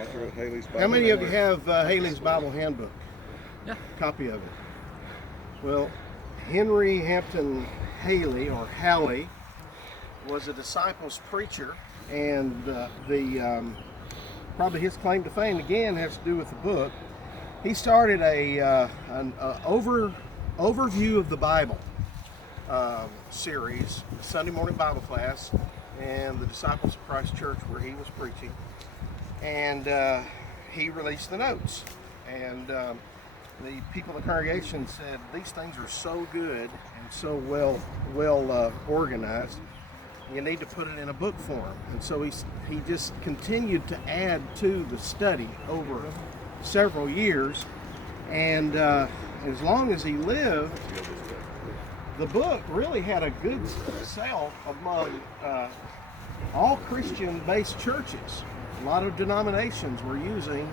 Author of Halley's Bible. How many of you have Halley's Bible Handbook? Yeah. Copy of it. Well, Henry Hampton Halley, or Halley, was a disciples preacher, and probably his claim to fame again has to do with the book. He started an overview of the Bible series, a Sunday morning Bible class, and the Disciples of Christ Church where he was preaching, and he released the notes, and the people in the congregation said these things are so good and so well organized, you need to put it in a book form. And so he just continued to add to the study over several years, and as long as he lived, the book really had a good sell among all Christian-based churches. A lot of denominations were using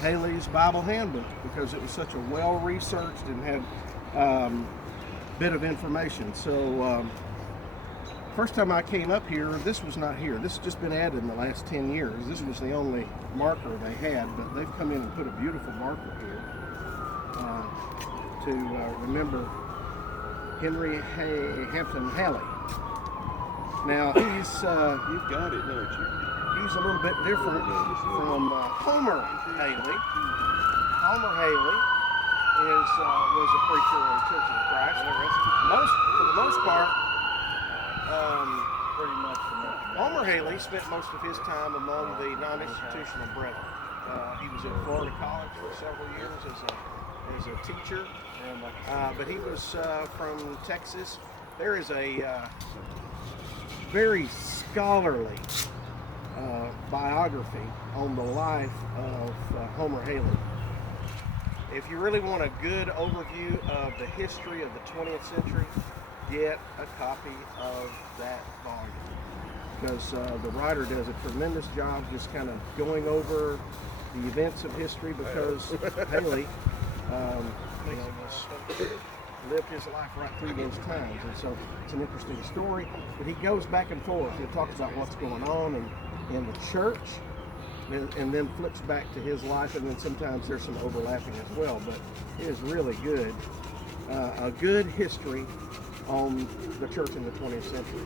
Halley's Bible Handbook because it was such a well-researched and had bit of information. So first time I came up here, this was not here. This has just been added in the last 10 years. This was the only marker they had, but they've come in and put a beautiful marker here to remember Henry Hampton Halley. Now he's You've got it, don't you? he's a little bit different from Homer Halley. Homer Halley was a preacher in the Church of Christ. For the most part, Pretty much. Homer Halley spent most of his time among the non-institutional brethren. He was at Florida College for several years as a teacher, but he was from Texas. There is a very scholarly biography on the life of Homer Halley. If you really want a good overview of the history of the 20th century, get a copy of that volume, because the writer does a tremendous job just kind of going over the events of history, because Halley lived his life right through those times, and so it's an interesting story. But he goes back and forth. He talks about what's going on in the church, and then flips back to his life, and then sometimes there's some overlapping as well. But it is really good, a good history on the church in the 20th century.